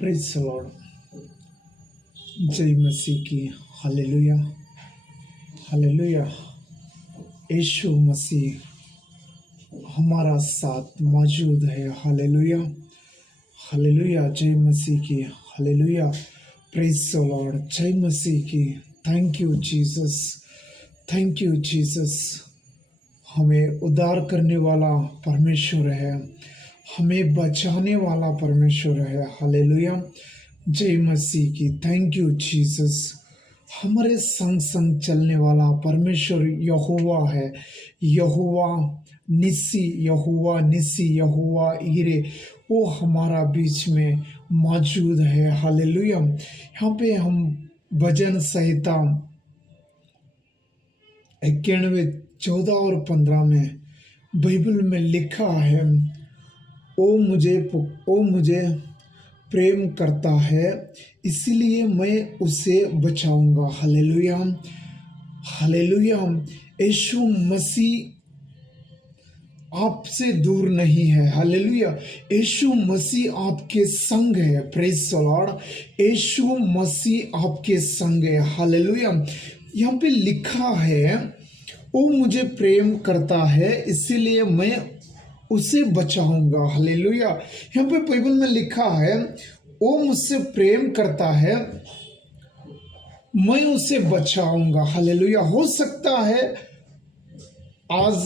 Praise the Lord. जय मसीह की। Hallelujah hallelujah. यीशु मसीह हमारा साथ मौजूद है। Hallelujah hallelujah. जय मसीह की। हालेलुया। Praise the Lord. जय मसीह की। Thank you Jesus, thank you Jesus. हमें उद्धार करने वाला परमेश्वर है, हमें बचाने वाला परमेश्वर है। हालेलुया। जय मसीह की। Thank you Jesus. हमारे संग संग चलने वाला परमेश्वर यहोवा है। यहोवा निसी, यहोवा निसी, यहोवा ईरे, वो हमारा बीच में मौजूद है। हालेलुया। यहाँ पे हम भजन संहिता 91, 14 और 15 में बाइबल में लिखा है, ओ मुझे प्रेम करता है, इसलिए मैं उसे बचाऊंगा। Hallelujah hallelujah. यीशु मसीह आपसे दूर नहीं है। हालेलुया। यीशु मसीह आपके संग है। Praise the Lord. Yeshu Masih आपके संग है। हालेलुया। यहाँ पे लिखा है, वो मुझे प्रेम करता है, इसीलिए मैं उसे बचाऊंगा। हालेलुया। यहाँ पे बाइबल में लिखा है, वो मुझसे प्रेम करता है, मैं उसे बचाऊंगा। हालेलुया। हो सकता है आज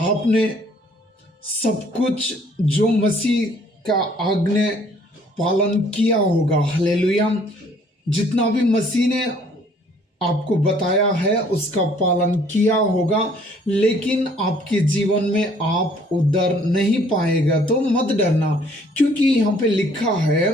आपने सब कुछ जो मसीह का आज्ञा पालन किया होगा। हालेलुया। जितना भी मसीह ने आपको बताया है उसका पालन किया होगा, लेकिन आपके जीवन में आप उद्धार नहीं पाएगा तो मत डरना, क्योंकि यहाँ पे लिखा है,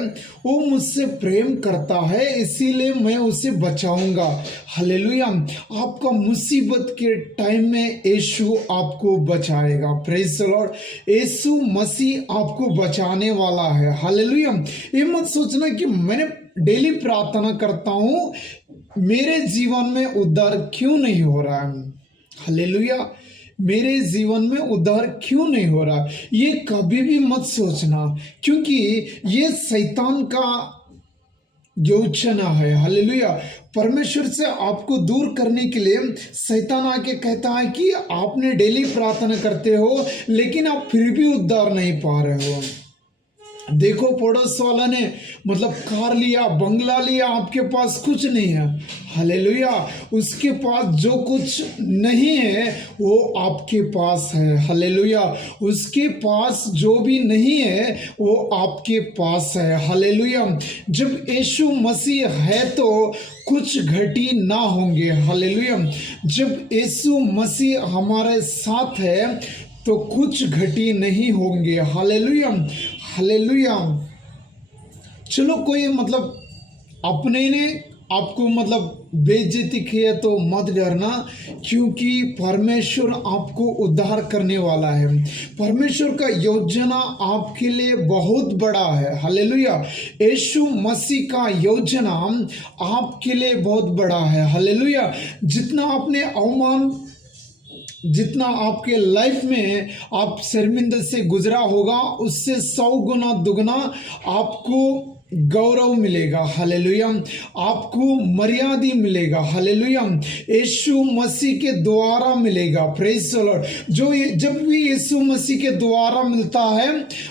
वो मुझसे प्रेम करता है, इसीलिए मैं उसे बचाऊंगा। हालेलुया। आपका मुसीबत के टाइम में यीशु आपको बचाएगा। Praise the Lord. Yeshu Masih आपको बचाने वाला है। हालेलुया। ये मत सोचना कि मैंने डेली प्रार्थना करता हूँ, मेरे जीवन में उद्धार क्यों नहीं हो रहा है। हालेलुया। मेरे जीवन में उद्धार क्यों नहीं हो रहा, ये कभी भी मत सोचना, क्योंकि ये शैतान का योजना है। हालेलुया। परमेश्वर से आपको दूर करने के लिए शैतान आके कहता है कि आपने डेली प्रार्थना करते हो, लेकिन आप फिर भी उद्धार नहीं पा रहे हो। देखो, पड़ोस वाला ने कार लिया, बंगला लिया, आपके पास कुछ नहीं है। हालेलुया। उसके पास जो कुछ नहीं है वो आपके पास है। हालेलुया। उसके पास जो भी नहीं है वो आपके पास है। हालेलुया। जब यीशु मसीह है तो कुछ घटी ना होंगे। हालेलुया। जब यीशु मसीह हमारे साथ है तो कुछ घटी नहीं होंगे। Hallelujah hallelujah. चलो, कोई अपने ने आपको बेइज्जती की है तो मत डरना, क्योंकि परमेश्वर आपको उद्धार करने वाला है। परमेश्वर का योजना आपके लिए बहुत बड़ा है। हालेलुया। यीशु मसीह का योजना आपके लिए बहुत बड़ा है। हालेलुया। जितना आपके लाइफ में आप शर्मिंदगी से गुजरा होगा, उससे 100 गुना दुगना आपको गौरव मिलेगा। हालेलुया। आपको मर्यादा मिलेगा। हालेलुया। यीशु मसीह के द्वारा मिलेगा। Praise the Lord. जब भी यीशु मसीह के द्वारा मिलता है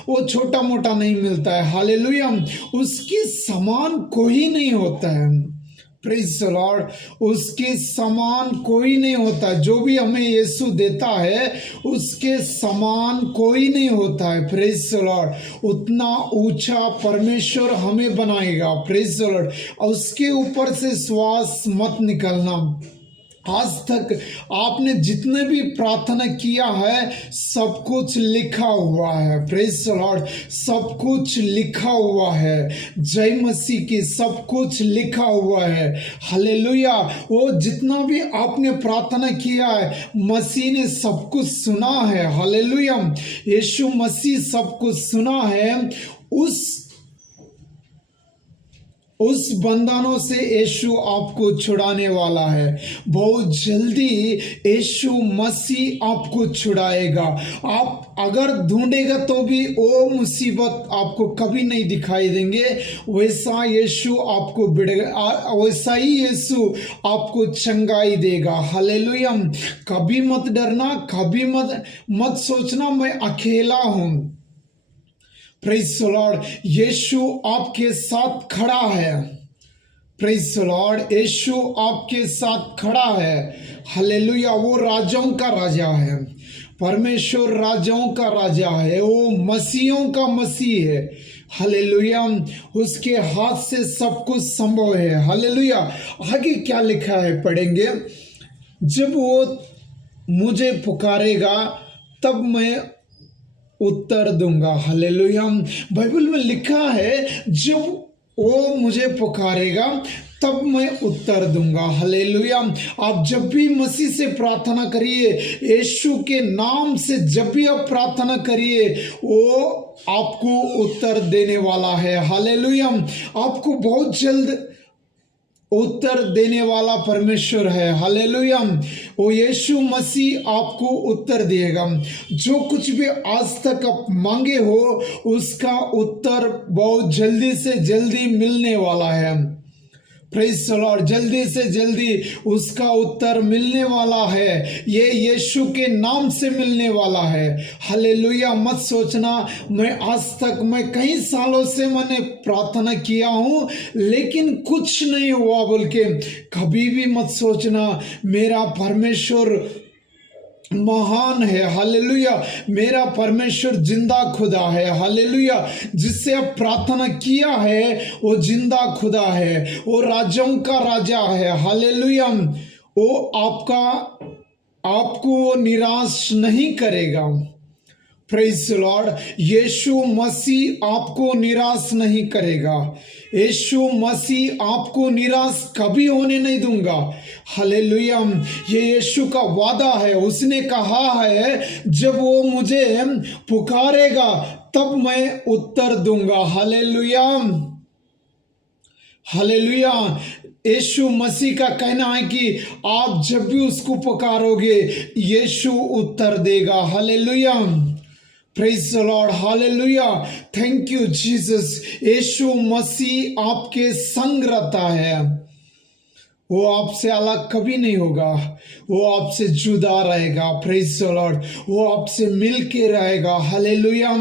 वो छोटा मोटा नहीं मिलता है। हालेलुया। उसके समान कोई नहीं होता है। Praise the Lord. उसके समान कोई नहीं होता। जो भी हमें यीशु देता है उसके समान कोई नहीं होता है। Praise the Lord. उतना ऊंचा परमेश्वर हमें बनाएगा। Praise the Lord. और उसके ऊपर से श्वास मत निकलना। आज तक आपने जितने भी प्रार्थना किया है सब कुछ लिखा हुआ है। Praise the Lord. सब कुछ लिखा हुआ है। जय मसीह की। सब कुछ लिखा हुआ है। हालेलुया। वो जितना भी आपने प्रार्थना किया है मसीह ने सब कुछ सुना है। हालेलुया। यीशु मसीह सब कुछ सुना है। उस बंधनों से यीशु आपको छुड़ाने वाला है। बहुत जल्दी यीशु मसीह आपको छुड़ाएगा। आप अगर ढूंढेगा तो भी वो मुसीबत आपको कभी नहीं दिखाई देंगे। वैसा यीशु आपको वैसा ही यीशु आपको चंगाई देगा। हालेलुया। कभी मत डरना, कभी मत सोचना मैं अकेला हूं। प्रेज़ द लॉर्ड, यीशु आपके साथ खड़ा है। प्रेज़ द लॉर्ड, यीशु आपके साथ खड़ा है। हालेलुया। वो राजाओं का राजा है, परमेश्वर राजाओं का राजा है, वो मसीहों का मसीह है। हालेलुया। उसके हाथ से सब कुछ संभव है। हालेलुया। आगे क्या लिखा है पढ़ेंगे। जब वो मुझे पुकारेगा तब मैं उत्तर दूंगा। हालेलुया। बाइबल में लिखा है जब वो मुझे पुकारेगा तब मैं उत्तर दूंगा। हालेलुया। आप जब भी मसीह से प्रार्थना करिए, यीशु के नाम से जब भी आप प्रार्थना करिए, वो आपको उत्तर देने वाला है। हालेलुया। आपको बहुत जल्द उत्तर देने वाला परमेश्वर है। हालेलुया। वो यीशु मसीह आपको उत्तर देगा। जो कुछ भी आज तक आप मांगे हो उसका उत्तर बहुत जल्दी से जल्दी मिलने वाला है। प्रेज़ द लॉर्ड, जल्दी से जल्दी उसका उत्तर मिलने वाला है। ये यीशु के नाम से मिलने वाला है। हालेलुया। मत सोचना मैं आज तक कई सालों से मैंने प्रार्थना किया हूं लेकिन कुछ नहीं हुआ बोल के कभी भी मत सोचना। मेरा परमेश्वर महान है। हालेलुया। मेरा परमेश्वर जिंदा खुदा है। हालेलुया। जिससे अब प्रार्थना किया है वो जिंदा खुदा है, वो राजाओं का राजा है। हालेलुया। वो आपको निराश नहीं करेगा। Praise the Lord, Yeshu Masih आपको निराश नहीं करेगा। यीशु मसीह आपको निराश कभी होने नहीं दूंगा। हालेलुया। ये यीशु का वादा है। उसने कहा है जब वो मुझे पुकारेगा तब मैं उत्तर दूंगा। हालेलुया। हालेलुया। यीशु मसीह का कहना है कि आप जब भी उसको पुकारोगे यीशु उत्तर देगा। Hallelujah. Praise the Lord. Hallelujah. Thank you Jesus. Yeshu Masih आपके संग रहता है। वो आपसे अलग कभी नहीं होगा। वो आपसे जुदा रहेगा। Praise the Lord. वो आपसे मिल के रहेगा। Hallelujah.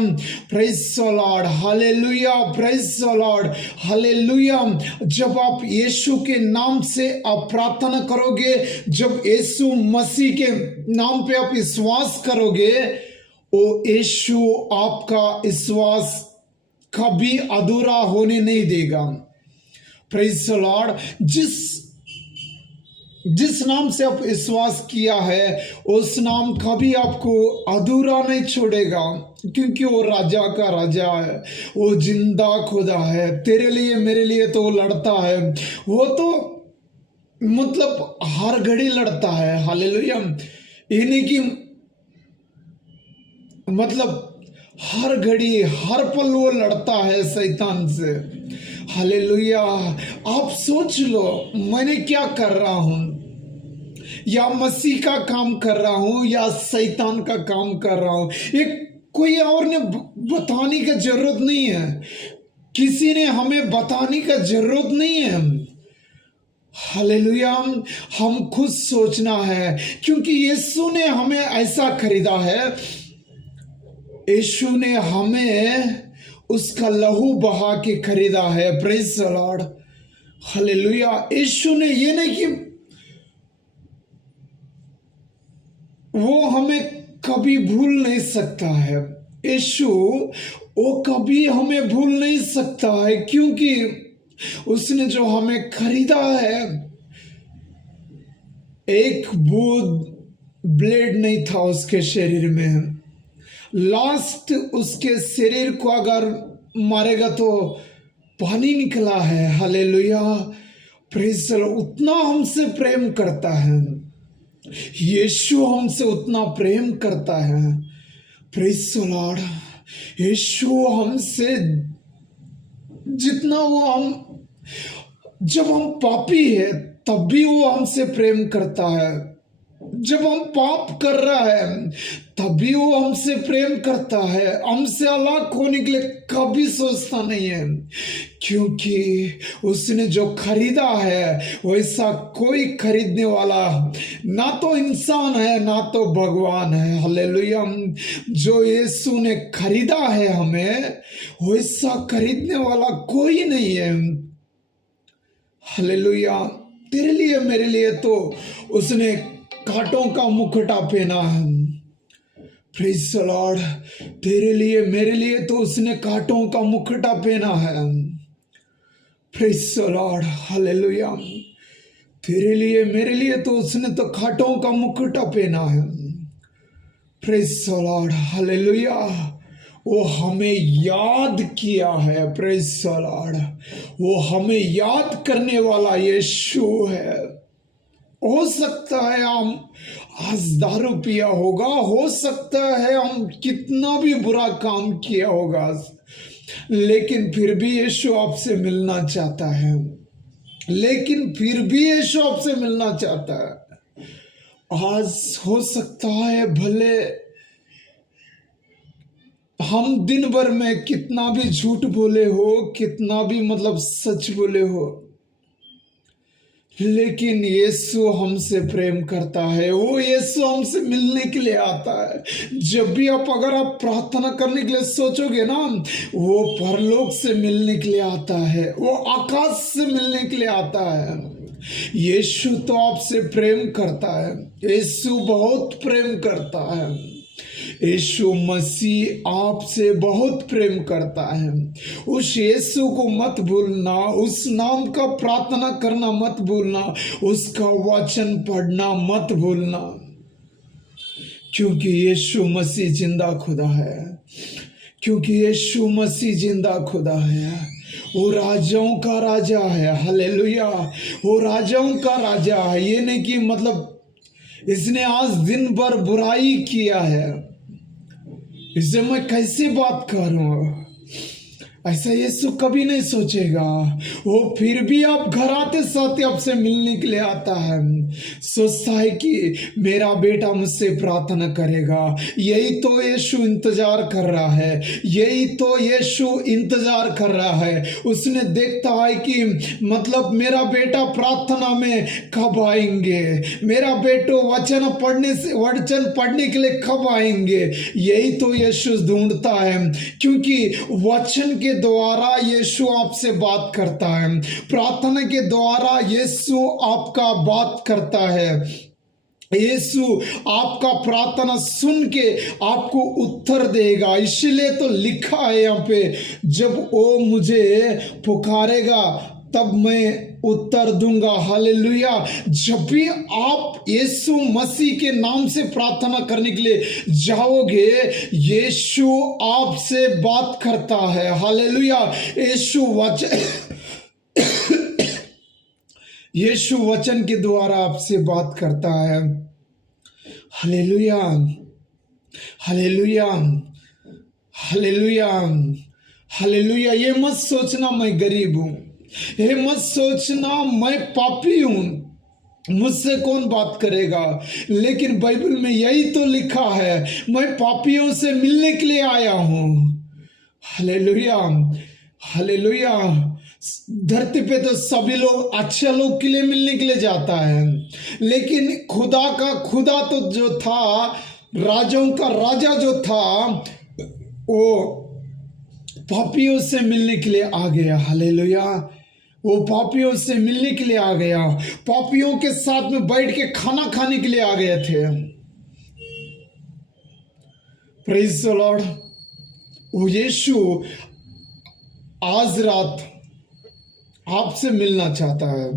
Praise the Lord. Hallelujah. Praise the Lord. Hallelujah. जब आप यीशु के नाम से आप प्रार्थना करोगे, जब यीशु मसीह के नाम पे आप विश्वास करोगे, वो यीशु आपका विश्वास कभी अधूरा होने नहीं देगा। Praise the Lord. जिस नाम से आप विश्वास किया है उस नाम कभी आपको अधूरा नहीं छोड़ेगा, क्योंकि वो राजा का राजा है, वो जिंदा खुदा है। तेरे लिए मेरे लिए तो वो लड़ता है। वो तो मतलब हर घड़ी लड़ता है। हालेलुया। यानी कि मतलब हर घड़ी हर पल वो लड़ता है शैतान से। हालेलुया। आप सोच लो मैंने क्या कर रहा हूं, या मसीह का काम कर रहा हूं या शैतान का काम कर रहा हूं। एक कोई और ने बताने का जरूरत नहीं है, किसी ने हमें बताने का जरूरत नहीं है। हालेलुया। हम खुद सोचना है, क्योंकि यीशु ने हमें ऐसा खरीदा है। यीशु ने हमें उसका लहू बहा के खरीदा है। Praise the Lord. हालेलुया। यीशु ने ये नहीं कि वो हमें कभी भूल नहीं सकता है। यीशु वो कभी हमें भूल नहीं सकता है, क्योंकि उसने जो हमें खरीदा है, एक बूंद ब्लेड नहीं था उसके शरीर में। लास्ट उसके शरीर को अगर मारेगा तो पानी निकला है। हालेलुया। Praise the Lord. उतना हमसे प्रेम करता है यीशु, हमसे उतना प्रेम करता है। Praise the Lord. यीशु हमसे जितना वो जब हम पापी है तब भी वो हमसे प्रेम करता है। जब हम पाप कर रहा है तब भी वो हमसे प्रेम करता है, हमसे अलग होने के लिए कभी सोचता नहीं है, क्योंकि उसने जो खरीदा है वैसा कोई खरीदने वाला ना तो इंसान है ना तो भगवान है। हालेलुया। जो यीशु ने खरीदा है हमें, वैसा खरीदने वाला कोई नहीं है। हालेलुया। तेरे लिए मेरे लिए तो उसने कांटों का मुकुटा पहना है। Praise the Lord. तेरे लिए मेरे लिए तो उसने कांटों का मुकुटा पहना है। Praise the Lord. हालेलुया। तेरे लिए मेरे लिए तो उसने तो कांटों का मुकुटा पहना है। Praise the Lord. हालेलुया। वो हमें याद किया है। Praise the Lord. वो हमें याद करने वाला यीशु है। हो सकता है हम आज दारू पिया होगा, हो सकता है हम कितना भी बुरा काम किया होगा, लेकिन फिर भी यीशु आपसे मिलना चाहता है। लेकिन फिर भी यीशु आपसे मिलना चाहता है। आज हो सकता है भले हम दिन भर में कितना भी झूठ बोले हो, कितना भी सच बोले हो, लेकिन यीशु हमसे प्रेम करता है। वो यीशु हमसे मिलने के लिए आता है। जब भी अगर आप प्रार्थना करने के लिए सोचोगे ना, वो परलोक से मिलने के लिए आता है, वो आकाश से मिलने के लिए आता है। यीशु तो आपसे प्रेम करता है। यीशु बहुत प्रेम करता है। यीशु मसीह आपसे बहुत प्रेम करता है। उस यीशु को मत भूलना, उस नाम का प्रार्थना करना मत भूलना, उसका वचन पढ़ना मत भूलना, क्योंकि यीशु मसीह जिंदा खुदा है। क्योंकि यीशु मसीह जिंदा खुदा है। वो राजाओं का राजा है। हालेलुया। वो राजाओं का राजा है। ये नहीं कि इसने आज दिन भर बुराई किया है, इससे मैं कैसे बात करूं, ऐसा यीशु कभी नहीं सोचेगा। वो फिर भी आप घर आते साथ आपसे मिलने के लिए आता है। सोचता है कि मेरा बेटा मुझसे प्रार्थना करेगा। यही तो यीशु इंतजार कर रहा है। यही तो यीशु इंतजार कर रहा है। उसने देखता है कि मेरा बेटा प्रार्थना में कब आएंगे, मेरा बेटो वचन पढ़ने के लिए कब आएंगे। यही तो यीशु ढूंढता है, क्योंकि वचन के द्वारा यीशु आपसे बात करता है। प्रार्थना के द्वारा यीशु आपका बात करता है। यीशु आपका प्रार्थना सुन के आपको उत्तर देगा। इसलिए तो लिखा है यहाँ पे, जब वो मुझे पुकारेगा तब मैं उत्तर दूंगा। हालेलुया। जब भी आप यीशु मसीह के नाम से प्रार्थना करने के लिए जाओगे, यीशु आपसे बात करता है। हालेलुया। यीशु वचन के द्वारा आपसे बात करता है। हालेलुया। हालेलुया। हालेलुया। हालेलुया। ये मत सोचना मैं गरीब हूं, ये मत सोचना मैं पापी हूं, मुझसे कौन बात करेगा। लेकिन बाइबल में यही तो लिखा है, मैं पापियों से मिलने के लिए आया हूं। हालेलुया। हालेलुया। धरती पे तो सभी लोग अच्छे लोग के लिए मिलने के लिए जाता है, लेकिन खुदा तो जो था, राजाओं का राजा जो था, वो पापियों से मिलने के लिए आ गया। हालेलुया। वो पापियों से मिलने के लिए आ गया। पापियों के साथ में बैठ के खाना खाने के लिए आ गए थे। Praise the Lord. वो यीशु आज रात आपसे मिलना चाहता है।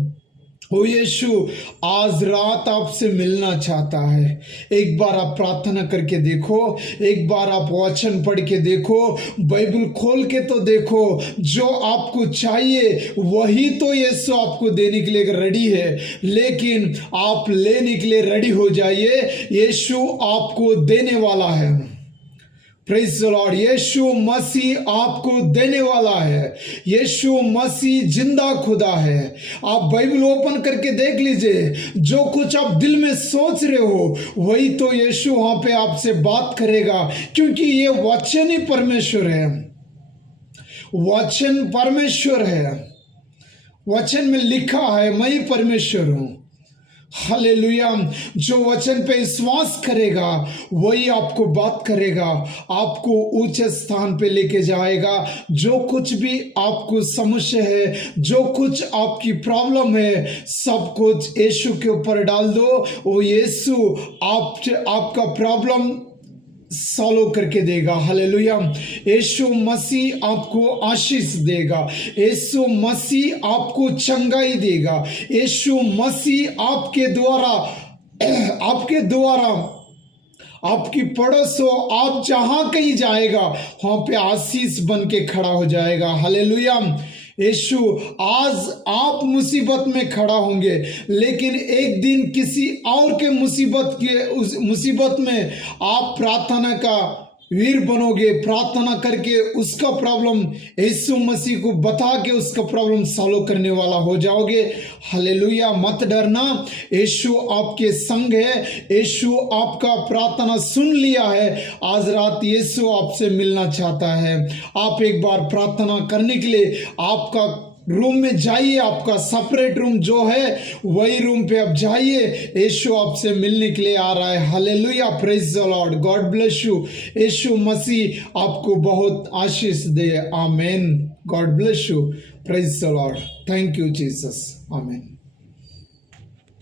वो यीशु आज रात आपसे मिलना चाहता है। एक बार आप प्रार्थना करके देखो, एक बार आप वचन पढ़ के देखो, बाइबल खोल के तो देखो। जो आपको चाहिए वही तो यीशु आपको देने के लिए रेडी है, लेकिन आप लेने के लिए रेडी हो जाइए। यीशु आपको देने वाला है। Praise the Lord. Yeshu Masih आपको देने वाला है। यीशु मसीह जिंदा खुदा है। आप बाइबल ओपन करके देख लीजिए, जो कुछ आप दिल में सोच रहे हो वही तो यीशु वहां पे आपसे बात करेगा, क्योंकि ये वचन ही परमेश्वर है। वचन परमेश्वर है। वचन में लिखा है मैं ही परमेश्वर हूं। हालेलुया। जो वचन पे विश्वास करेगा वही आपको बात करेगा, आपको ऊंचे स्थान पे लेके जाएगा। जो कुछ भी आपको समस्या है, जो कुछ आपकी प्रॉब्लम है, सब कुछ यीशु के ऊपर डाल दो। वो यीशु आपका प्रॉब्लम सॉल्व करके देगा। हालेलुया। यीशु मसीह आपको आशीष देगा। यीशु मसीह आपको चंगाई देगा। यीशु मसीह आपके द्वारा आपकी पड़ोस हो, आप जहां कहीं जाएगा वहां पे आशीष बन के खड़ा हो जाएगा। हालेलुया। यीशु आज आप मुसीबत में खड़ा होंगे, लेकिन एक दिन किसी और के मुसीबत में आप प्रार्थना का वीर बनोगे। प्रार्थना करके उसका प्रॉब्लम यीशु मसीह को बता के उसका प्रॉब्लम सॉल्व करने वाला हो जाओगे। हालेलुया। मत डरना, यीशु आपके संग है। यीशु आपका प्रार्थना सुन लिया है। आज रात यीशु आपसे मिलना चाहता है। आप एक बार प्रार्थना करने के लिए आपका रूम में जाइए। आपका सेपरेट रूम जो है वही रूम पे आप जाइए। यीशु आपसे मिलने के लिए आ रहा है। Hallelujah. Praise the Lord. God bless you. Yeshu Masih आपको बहुत आशीष दे। Amen. God bless you. Praise the Lord. Thank you Jesus. Amen.